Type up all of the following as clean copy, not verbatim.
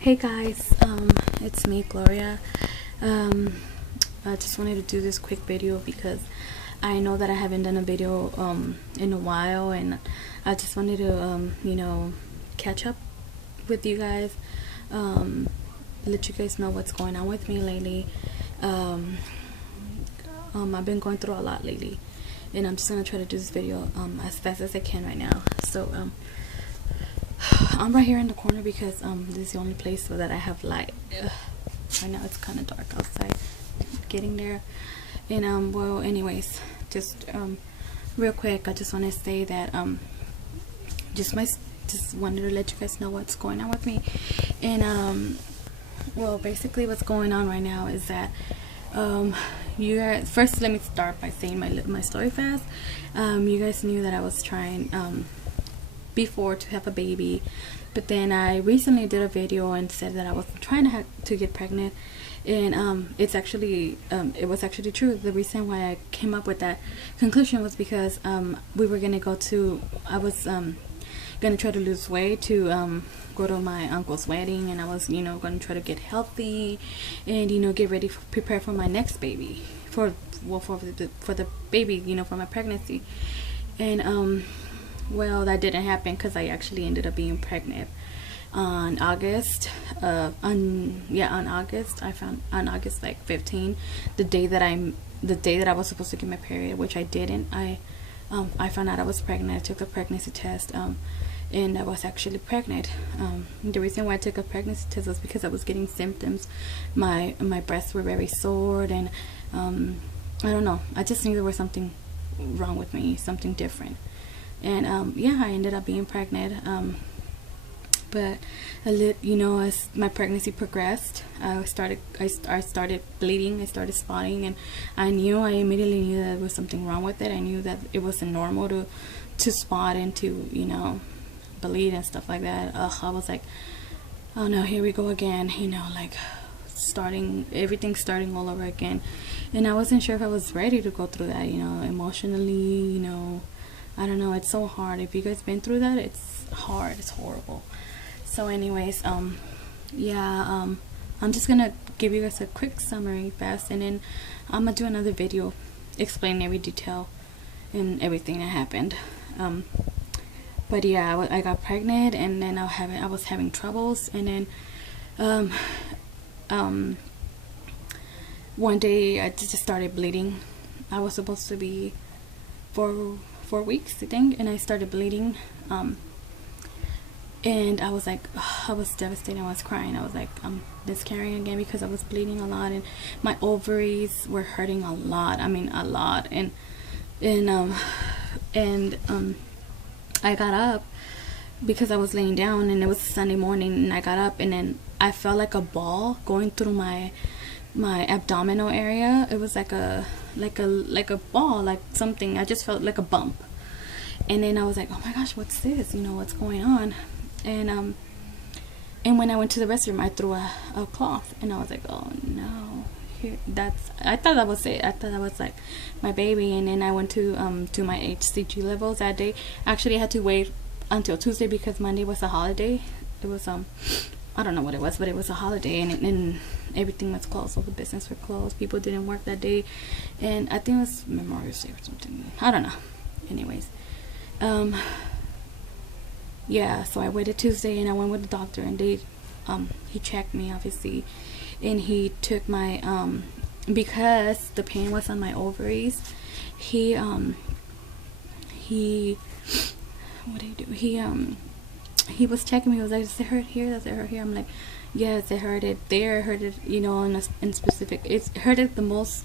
Hey guys, it's me, Gloria. I just wanted to do this quick video because I know that I haven't done a video in a while, and I just wanted to catch up with you guys, let you guys know what's going on with me lately. I've been going through a lot lately, and I'm just gonna try to do this video as fast as I can right now. So I'm right here in the corner because this is the only place that I have light. Right now it's kind of dark outside. Getting there. And well, anyways, just real quick, I just want to say that just wanted to let you guys know what's going on with me. And well, basically what's going on right now is that you guys, first let me start by saying my story fast. You guys knew that I was trying before to have a baby, but then I recently did a video and said that I was trying to get pregnant, and it was actually true. The reason why I came up with that conclusion was because we were gonna I was gonna try to lose weight to go to my uncle's wedding, and I was gonna try to get healthy and get ready prepare for my next baby, for the baby, for my pregnancy. And well, that didn't happen because I actually ended up being pregnant on August. On August like 15, the day that I was supposed to get my period, which I didn't. I found out I was pregnant. I took a pregnancy test, and I was actually pregnant. The reason why I took a pregnancy test was because I was getting symptoms. My breasts were very sore, and I don't know. I just knew there was something wrong with me, something different. And yeah, I ended up being pregnant. But as my pregnancy progressed, I started bleeding, I started spotting, and I immediately knew that there was something wrong with it. I knew that it wasn't normal to spot and to bleed and stuff like that. I was like, oh no, here we go again, like everything starting all over again. And I wasn't sure if I was ready to go through that, emotionally, I don't know, it's so hard. If you guys been through that, it's hard, it's horrible. So anyways, yeah, I'm just gonna give you guys a quick summary fast, and then I'm gonna do another video explaining every detail and everything that happened. But yeah, I got pregnant, and then I was having troubles, and then one day I just started bleeding. I was supposed to be 4 weeks, I think, and I started bleeding, and I was like, I was devastated. I was crying. I was like, I'm miscarrying again because I was bleeding a lot, and my ovaries were hurting a lot. I mean, a lot. And I got up because I was laying down, and it was Sunday morning, and I got up, and then I felt like a ball going through my abdominal area. It was like a ball, like something. I just felt like a bump, and then I was like, oh my gosh, what's this? What's going on? And when I went to the restroom, I threw a cloth, and I was like, oh no, I thought that was it. I thought that was like my baby. And then I went to my HCG levels that day. Actually, I had to wait until Tuesday because Monday was a holiday. It was I don't know what it was, but it was a holiday, and everything was closed. All the business were closed. People didn't work that day, and I think it was Memorial Day or something. I don't know. Anyways, yeah. So I waited Tuesday, and I went with the doctor, and he checked me, obviously, and he took my because the pain was on my ovaries. He what did he do? He was checking me. He was like, does it hurt here? Does it hurt here? I'm like, yes, it hurted there. It hurted, in specific. It hurted the most.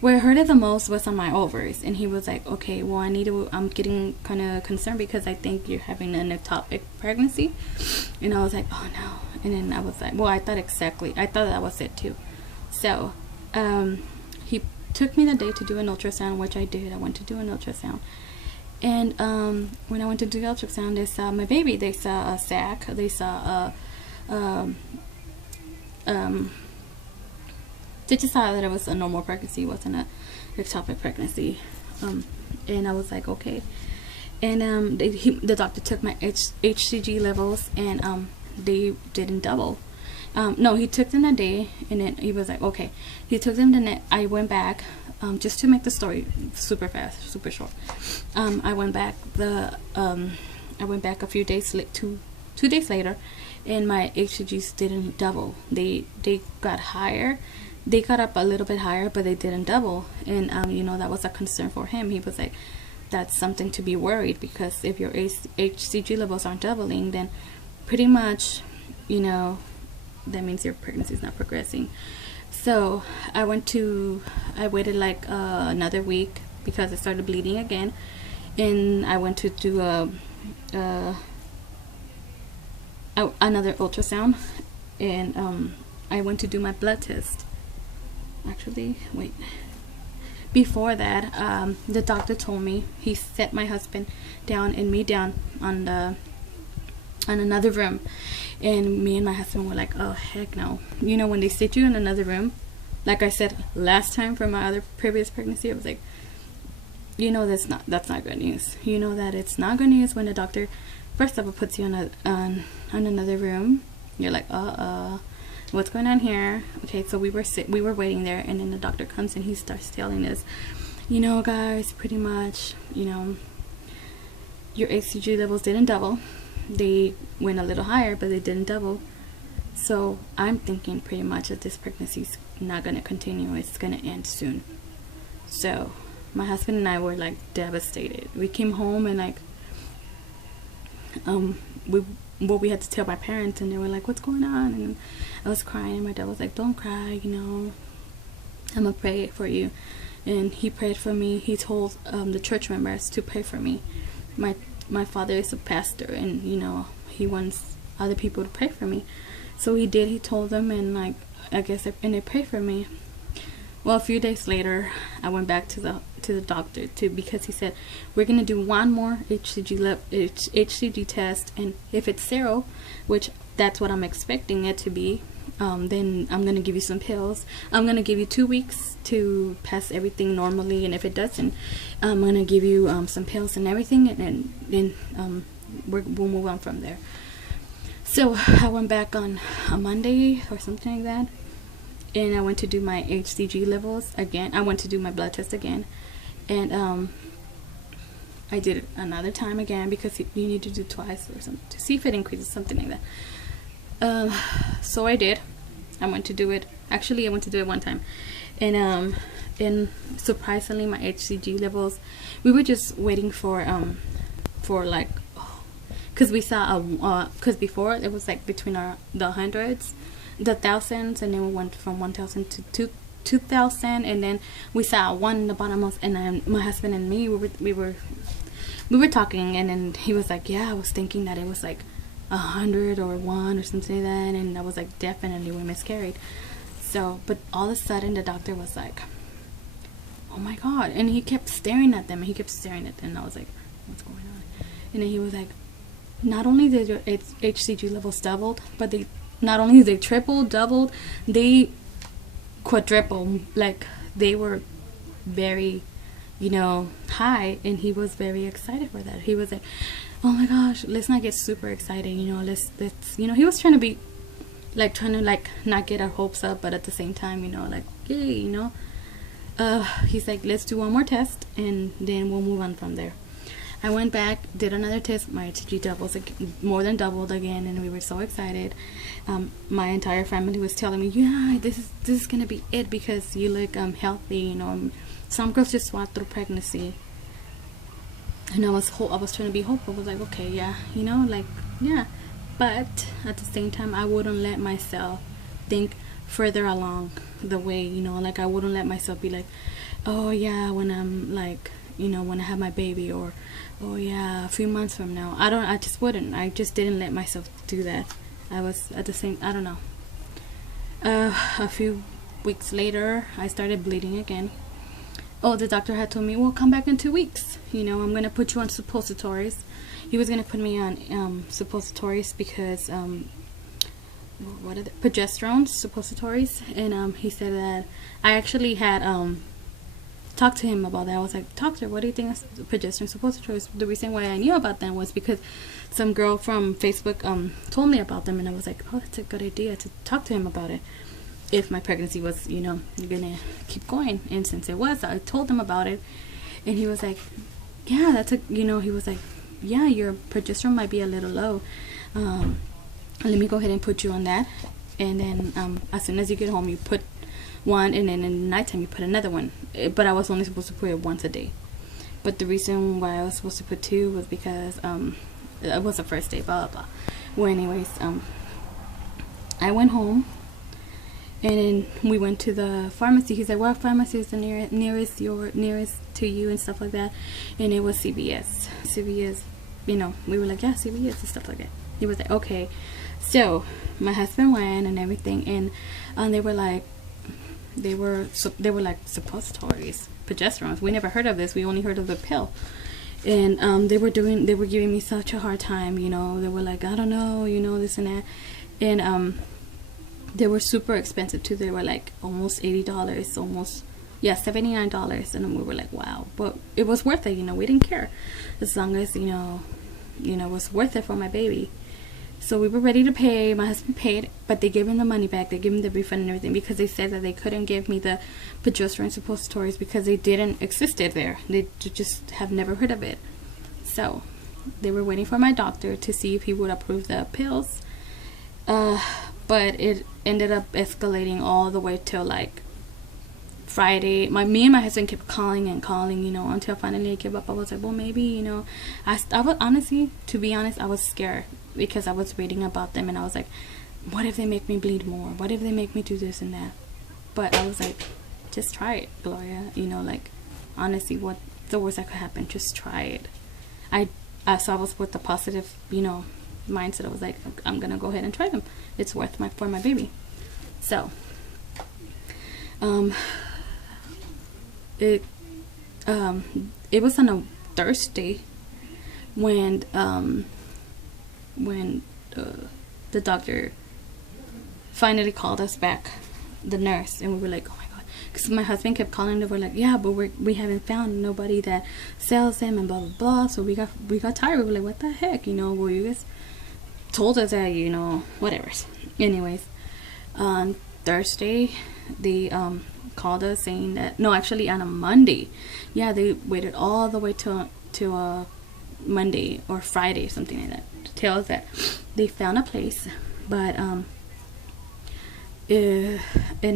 Where it hurted the most was on my ovaries. And he was like, okay, well, I'm getting kind of concerned because I think you're having an ectopic pregnancy. And I was like, oh no. And then I was like, well, I thought that was it too. So he took me the day to do an ultrasound, which I did. I went to do an ultrasound. And when I went to do the ultrasound, they saw my baby. They saw a sac. They saw they just saw that it was a normal pregnancy. It wasn't a ectopic pregnancy. And I was like, okay. And the doctor took my HCG levels, and they didn't double. No, he took them that day, and then he was like, okay. He took them the next. I went back, just to make the story super fast, super short. I went back a few days late, two days later, and my HCGs didn't double. They got higher. They got up a little bit higher, but they didn't double. And that was a concern for him. He was like, that's something to be worried, because if your HCG levels aren't doubling, then pretty much, that means your pregnancy is not progressing. So I waited like another week because I started bleeding again, and I went to do another ultrasound, and I went to do my blood test. Actually, wait. Before that, the doctor told me, he set my husband down and me down on another room, and me and my husband were like, oh heck no. When they sit you in another room, like I said last time for my other previous pregnancy, I was like, that's not good news. That it's not good news when the doctor first of all puts you on another room. You're like, what's going on here? Okay, so we were waiting there, and then the doctor comes and he starts telling us, guys, pretty much, your HCG levels didn't double. They went a little higher, but they didn't double. So I'm thinking pretty much that this pregnancy is not going to continue. It's going to end soon. So my husband and I were like devastated. We came home and like, we had to tell my parents, and they were like, what's going on? And I was crying, and my dad was like, don't cry, I'm gonna pray for you. And he prayed for me. He told the church members to pray for me. My father is a pastor, and he wants other people to pray for me. So he did. He told them, and like, I guess, and they prayed for me. Well, a few days later, I went back to the doctor because he said, we're gonna do one more HCG test, and if it's 0, which that's what I'm expecting it to be, then I'm gonna give you some pills. I'm gonna give you 2 weeks to pass everything normally, and if it doesn't, I'm gonna give you some pills and everything, and then we'll move on from there. So I went back on a Monday or something like that, and I went to do my HCG levels again. I went to do my blood test again, and I did it another time again because you need to do twice or something to see if it increases, something like that. So I did. I went to do it. Actually, I went to do it one time, and surprisingly, my HCG levels. We were just waiting for like, because we saw because before it was like between the hundreds, the thousands, and then we went from 1,000 to 2,000, and then we saw one in the bottom, and then my husband and me we were talking, and then he was like, yeah, I was thinking that it was like 100 or 1 or something like that, and I was like, definitely we miscarried. So, but all of a sudden the doctor was like, oh my god, and he kept staring at them, and I was like, what's going on? And then he was like, not only did your HCG levels doubled, but not only they tripled, doubled, they quadrupled. Like, they were very, high, and he was very excited for that. He was like, oh my gosh, let's not get super excited, let's he was trying to not get our hopes up, but at the same time, like, yay, he's like, let's do one more test, and then we'll move on from there. I went back, did another test. My HCG doubles more than doubled again, and we were so excited. My entire family was telling me, yeah, this is gonna be it because you look healthy. Some girls just walk through pregnancy, and I was trying to be hopeful. I was like, okay, yeah, yeah. But at the same time, I wouldn't let myself think further along the way. Like, I wouldn't let myself be like, oh yeah, when I'm like, when I have my baby, or oh yeah, a few months from now. I just wouldn't. I just didn't let myself do that. I was at the same, I don't know. A few weeks later, I started bleeding again. Oh, the doctor had told me, well, come back in 2 weeks. I'm going to put you on suppositories. He was going to put me on suppositories because, what are the progesterone suppositories. And he said that I actually had talked to him about that. I was like, doctor, what do you think is progesterone suppositories? The reason why I knew about them was because some girl from Facebook told me about them, and I was like, oh, that's a good idea to talk to him about it if my pregnancy was, you know, gonna keep going. And since it was, I told him about it, and he was like, yeah, that's a, you know, he was like, yeah, your progesterone might be a little low. Let me go ahead and put you on that, and then as soon as you get home, you put one, and then in the nighttime you put another one. But I was only supposed to put it once a day. But the reason why I was supposed to put two was because it was the first day, blah blah blah. Well, anyways, I went home, and then we went to the pharmacy. He said, what pharmacy is the nearest to you and stuff like that? And it was CVS. You know, we were like, yeah, CVS and stuff like that. He was like, okay. So my husband went and everything, and they were like suppositories, progesterones. We never heard of this. We only heard of the pill. And they were giving me such a hard time, you know. They were like, I don't know, you know, this and that. And they were super expensive too. They were like almost $80, almost, yeah, $79. And we were like, wow. But it was worth it, you know. We didn't care as long as, you know, it was worth it for my baby. So we were ready to pay. My husband paid, but they gave him the money back. They gave him the refund and everything, because they said that they couldn't give me the progesterone suppositories because they didn't existed there. They just have never heard of it. So they were waiting for my doctor to see if he would approve the pills. But it ended up escalating all the way till like Friday. Me and my husband kept calling, you know, until finally I gave up. I was like, well, maybe, you know, I was honestly, to be honest, I was scared, because I was reading about them, and I was like, what if they make me bleed more? What if they make me do this and that? But I was like, just try it, Gloria. You know, like, honestly, what the worst that could happen? Just try it. So I was with the positive, you know, mindset. I was like, I'm gonna go ahead and try them. It's worth for my baby. So it was on a Thursday when the doctor finally called us back, the nurse, and we were like, oh my god, because my husband kept calling. They were like, yeah, but we haven't found nobody that sells them and blah blah blah. So we got tired. We were like, what the heck, you know? Well, you guys told us that, you know, whatever. Anyways, on Thursday they called us saying that, no, actually on a Monday, yeah, they waited all the way to Monday or Friday, something like that, to tell us that they found a place, but and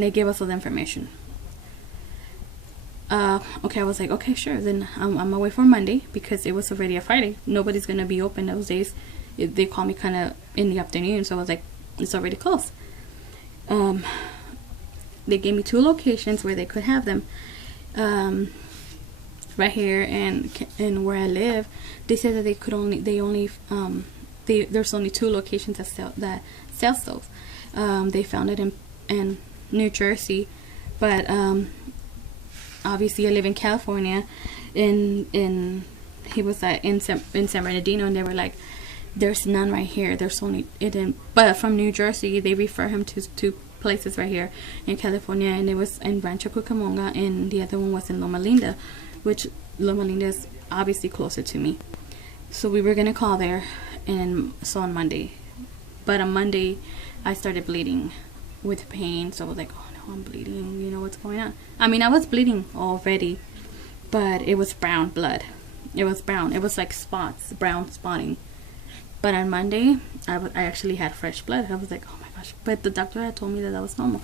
they gave us all the information. Okay, I was like, okay, sure, then I'm away for Monday, because it was already a Friday. Nobody's gonna be open those days. They called me kind of in the afternoon, so I was like, it's already closed. They gave me 2 locations where they could have them. Right here and where I live, they said that there's only 2 locations that sell those. They found it in New Jersey, but obviously I live in California. He was in San Bernardino, and they were like, there's none right here. There's only but from New Jersey they refer him to 2 places right here in California, and it was in Rancho Cucamonga, and the other one was in Loma Linda, which Loma Linda is obviously closer to me. So we were gonna call there, and so on Monday. But on Monday I started bleeding with pain, so I was like, oh no, I'm bleeding, you know, what's going on? I mean, I was bleeding already, but it was brown blood. It was brown. It was like spots, brown spotting. But on Monday I actually had fresh blood. I was like, oh my gosh. But the doctor had told me that was normal.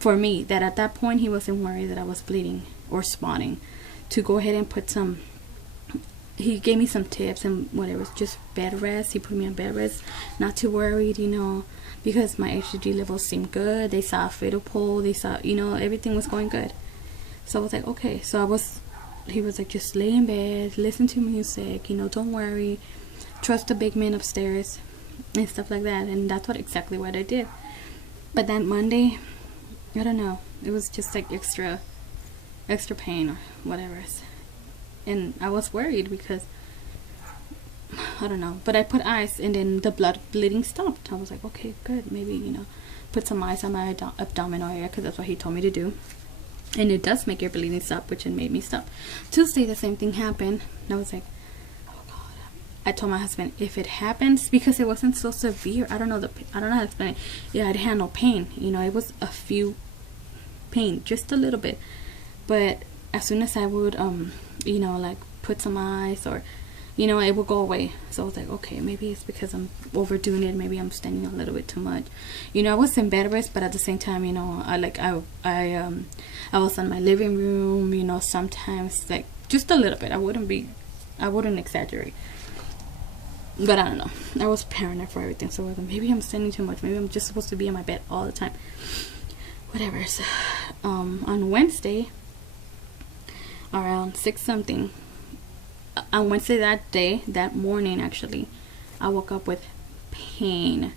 For me, that at that point he wasn't worried that I was bleeding or spotting, to go ahead and put some, he gave me some tips and whatever, just bed rest. He put me on bed rest, not too worried, you know, because my HCG levels seemed good. They saw a fetal pole, they saw, you know, everything was going good. So I was like, okay. So he was like, just lay in bed, listen to music, you know, don't worry, trust the big man upstairs and stuff like that. And that's exactly what I did. But that Monday, I don't know, it was just like extra pain or whatever. And I was worried because I don't know, but I put ice, and then the bleeding stopped. I was like, okay, good, maybe, you know, put some ice on my abdominal area, because that's what he told me to do. and it does make your bleeding stop, which it made me stop. Tuesday, the same thing happened, and I was like, oh God. I told my husband, if it happens, because it wasn't so severe, I don't know how to explain it. Yeah, I had no pain, you know, it was a few pain, just a little bit, but as soon as I would you know, like put some ice, or you know, it will go away. So I was like, okay, maybe it's because I'm overdoing it, maybe I'm standing a little bit too much, you know. I was in bed rest, but at the same time, you know, I was in my living room, you know, sometimes, like just a little bit. I wouldn't exaggerate, but I don't know, I was paranoid for everything. So I was like, maybe I'm standing too much, maybe I'm just supposed to be in my bed all the time, whatever. So, on Wednesday around 6 something, on Wednesday, that morning actually, I woke up with pain.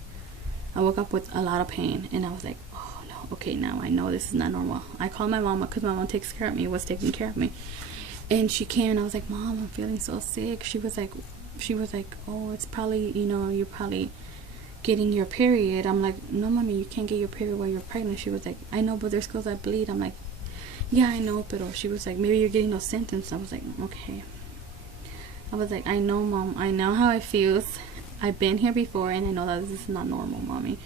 I woke up with a lot of pain, and I was like, oh no, okay, now I know this is not normal. I called my mama, because my mom takes care of me, was taking care of me, and she came, and I was like, Mom, I'm feeling so sick. She was like, oh, it's probably, you know, you're probably getting your period. I'm like, no, Mommy, you can't get your period while you're pregnant. She was like, I know, but there's girls that bleed. I'm like, yeah, I know, but she was like, maybe you're getting those symptoms. I was like, okay. I was like, I know, Mom, I know how it feels. I've been here before, and I know that this is not normal, Mommy.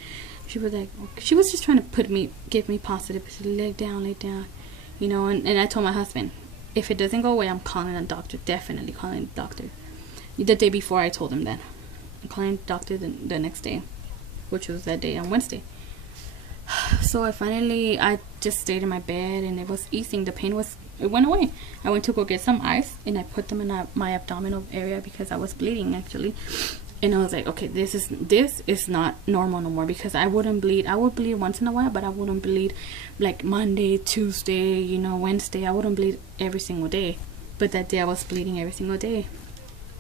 She was like, okay. She was just trying to give me positive. She lay down, you know. And I told my husband, if it doesn't go away, I'm calling a doctor, definitely calling a doctor. The day before, I told him that. I'm calling the doctor the next day, which was that day on Wednesday. So I just stayed in my bed, and it was easing. The pain it went away. I went to go get some ice, and I put them in my abdominal area because I was bleeding actually. And I was like, okay, this is not normal no more, because I wouldn't bleed. I would bleed once in a while, but I wouldn't bleed like Monday, Tuesday, you know, Wednesday. I wouldn't bleed every single day, but that day I was bleeding every single day.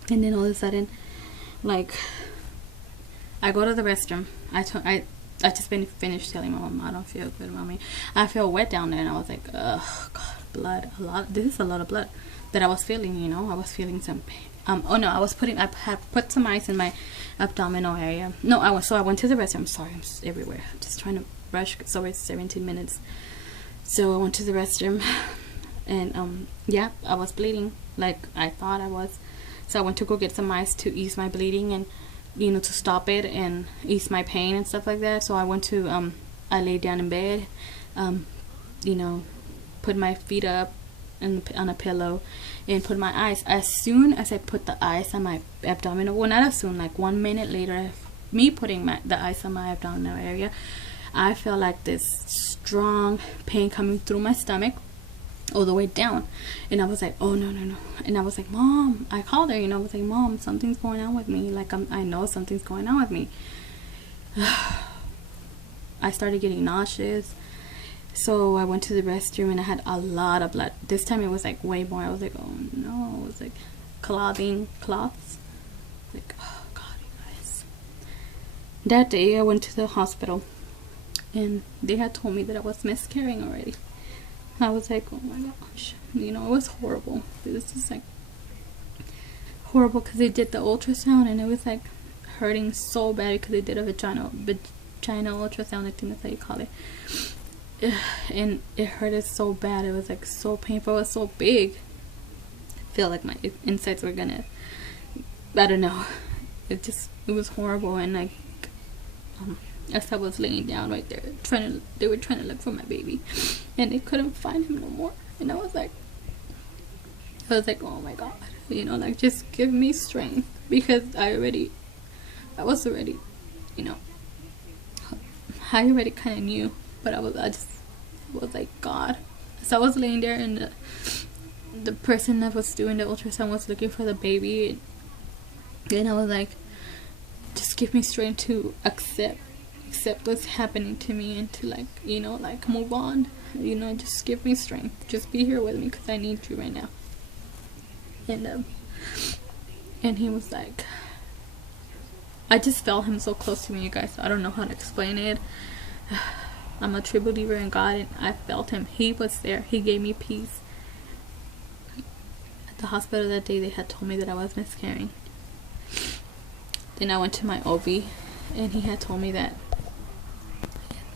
And then all of a sudden, like, I go to the restroom. I just finished telling my mom, I don't feel good, Mommy. I feel wet down there, and I was like, oh God, blood, this is a lot of blood that I was feeling, you know. I was feeling some pain. Oh no, I had put some ice in my abdominal area. So I went to the restroom. Sorry, I'm just everywhere. I'm just trying to rush, so it's 17 minutes. So I went to the restroom, and yeah, I was bleeding like I thought I was. So I went to go get some ice to ease my bleeding, and you know, to stop it and ease my pain and stuff like that. So I went to I laid down in bed, you know, put my feet up on a pillow, and put my ice. As soon as I put the ice on my abdominal, well, not as soon, like 1 minute later, me putting the ice on my abdominal area, I felt like this strong pain coming through my stomach all the way down. And I was like, oh no. And I was like, Mom, I called her, you know. I was like, Mom, something's going on with me. Like, I know something's going on with me. I started getting nauseous. So I went to the restroom, and I had a lot of blood. This time it was like way more. I was like, oh no. It was like clots. Like, oh God, you guys. That day I went to the hospital, and they had told me that I was miscarrying already. I was like, oh my gosh, you know, it was horrible. This is like horrible, because they did the ultrasound, and it was like hurting so bad, because they did a vaginal ultrasound, I think that's how you call it. And it hurted so bad. It was like so painful. It was so big. I feel like my insides were gonna, I don't know. It was horrible. And like, as I was laying down right there, they were trying to look for my baby, and they couldn't find him no more. And I was like, oh my God, you know, like, just give me strength, because I was already, you know, I already kind of knew, but I was like, God. So I was laying there, and the person that was doing the ultrasound was looking for the baby, and I was like, just give me strength to accept what's happening to me, and to, like, you know, like, move on, you know. Just give me strength, just be here with me, because I need you right now. And he was like, I just felt him so close to me, you guys. I don't know how to explain it. I'm a true believer in God, and I felt him. He was there. He gave me peace. At the hospital that day, they had told me that I was miscarrying. Then I went to my OB, and he had told me that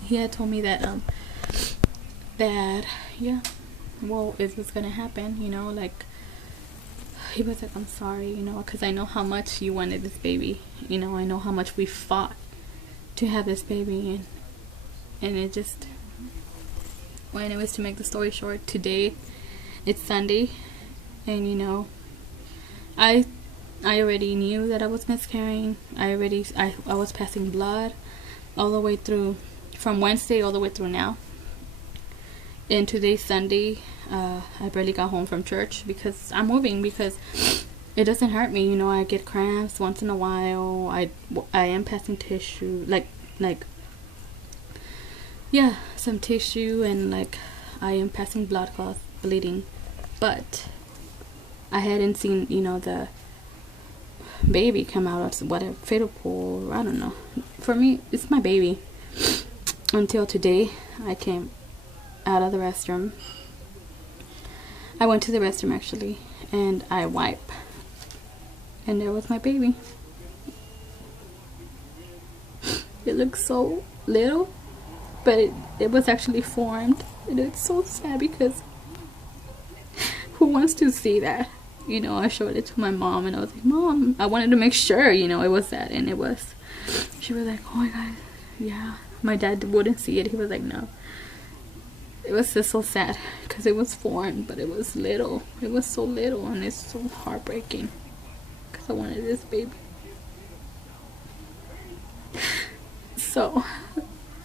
yeah, well, is this gonna happen, you know? Like, he was like, I'm sorry, you know, because I know how much you wanted this baby, you know, I know how much we fought to have this baby, and it just, well, anyways, to make the story short, today it's Sunday, and you know, I already knew that I was miscarrying. I was passing blood all the way through, from Wednesday all the way through now. And today's Sunday. I barely got home from church because I'm moving, because it doesn't hurt me, you know. I get cramps once in a while. I am passing tissue, like yeah, some tissue, and like I am passing blood clots, bleeding, but I hadn't seen, you know, the baby come out of whatever fetal pool. I don't know. For me, it's my baby. Until today, I came out of the restroom. I went to the restroom actually, and I wipe, and there was my baby. It looks so little, but it was actually formed, and it's so sad because who wants to see that? You know, I showed it to my mom, and I was like, Mom, I wanted to make sure, you know, it was that, and it was. She was like, oh my God, yeah. My dad wouldn't see it. He was like, no. It was just so sad because it was formed, but it was little. It was so little, and it's so heartbreaking because I wanted this baby. So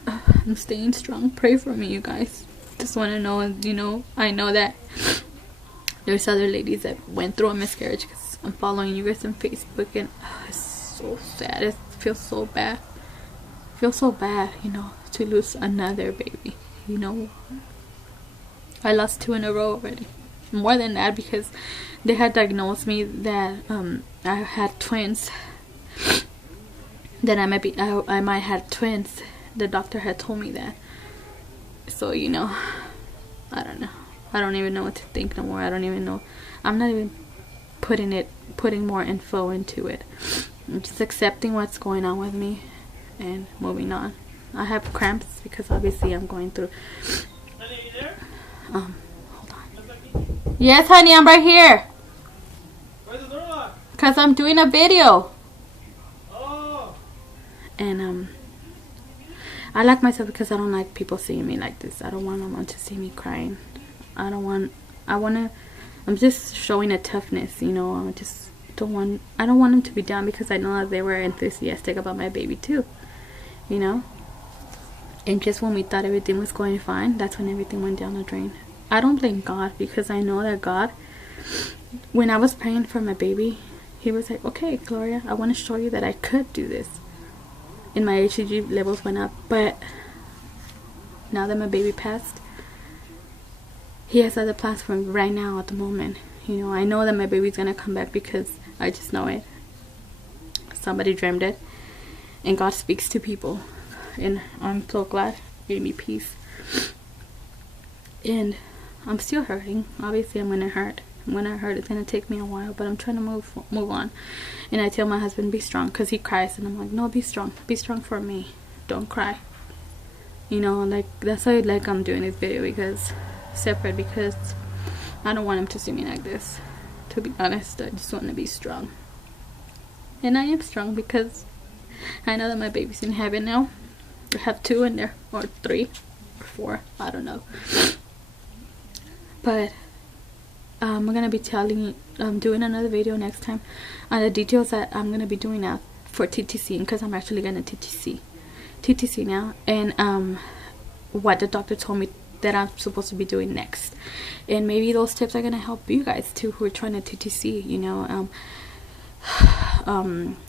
I'm staying strong. Pray for me, you guys. Just want to know, you know, I know that there's other ladies that went through a miscarriage, because I'm following you guys on Facebook, and it's so sad. It feels so bad. It feels so bad, you know, to lose another baby, you know. I lost 2 in a row already. More than that, because they had diagnosed me that I had twins. That I might have twins. The doctor had told me that. So, you know, I don't know. I don't even know what to think no more. I don't even know. I'm not even putting more info into it. I'm just accepting what's going on with me and moving on. I have cramps because obviously I'm going through. Honey, are you there? Hold on. Yes, honey, I'm right here. Where's the door lock? Cause I'm doing a video. Oh. And I like myself because I don't like people seeing me like this. I don't want them to see me crying. I'm just showing a toughness, you know. I don't want them to be down, because I know that they were enthusiastic about my baby too, you know. And just when we thought everything was going fine, that's when everything went down the drain. I don't blame God, because I know that God, when I was praying for my baby, he was like, okay, Gloria, I want to show you that I could do this. And my HCG levels went up, but now that my baby passed, he has other plans for me right now at the moment. You know, I know that my baby's gonna come back because I just know it. Somebody dreamed it, and God speaks to people, and I'm so glad. He gave me peace. And I'm still hurting. Obviously, I'm gonna hurt. It's gonna take me a while, but I'm trying to move on. And I tell my husband, be strong, because he cries, and I'm like, no, be strong for me, don't cry. You know, like, that's why I'm doing this video, because separate, because I don't want him to see me like this. To be honest, I just want to be strong, and I am strong because I know that my baby's in heaven now. I have 2 in there, or 3 or 4, I don't know. But I'm gonna be doing another video next time on the details that I'm gonna be doing now for TTC, because I'm actually gonna TTC now, and what the doctor told me that I'm supposed to be doing next, and maybe those tips are gonna help you guys too who are trying to TTC. You know,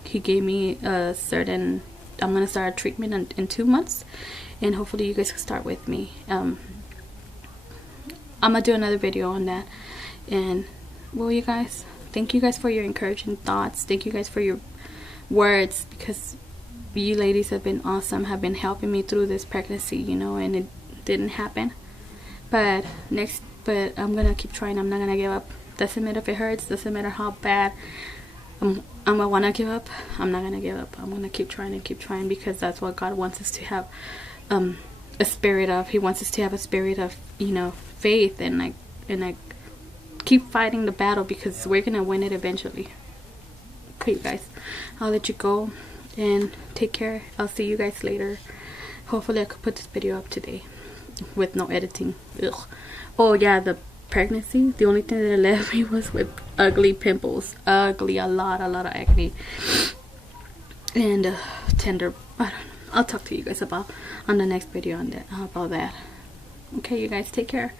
he gave me a certain. I'm gonna start a treatment in 2 months, and hopefully you guys can start with me. I'm gonna do another video on that. And well, you guys, thank you guys for your encouraging thoughts. Thank you guys for your words, because you ladies have been awesome, have been helping me through this pregnancy, you know, and it didn't happen. But I'm gonna keep trying. I'm not gonna give up. Doesn't matter if it hurts, doesn't matter how bad I'm gonna wanna give up. I'm not gonna give up. I'm gonna keep trying, because that's what God wants us to have a spirit of. He wants us to have a spirit of, you know, faith, and like and like keep fighting the battle, because we're gonna win it eventually. Okay, you guys, I'll let you go and take care. I'll see you guys later. Hopefully I could put this video up today with no editing. Ugh. Oh yeah, the pregnancy, the only thing that left me was with ugly pimples. Ugly, a lot of acne and tender. I don't know. I'll talk to you guys about on the next video on that, about that. Okay, you guys, take care.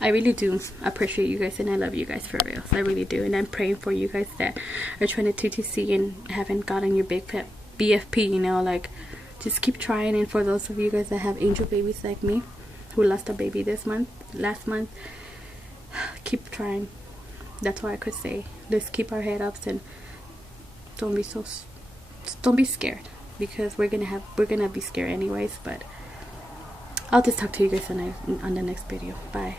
I really do appreciate you guys, and I love you guys for real. I really do, and I'm praying for you guys that are trying to TTC and haven't gotten your big pet BFP. You know, like, just keep trying. And for those of you guys that have angel babies like me, who lost a baby last month, keep trying. That's what I could say. Let's keep our head up and don't be scared, because we're gonna be scared anyways. But I'll just talk to you guys on the next video. Bye.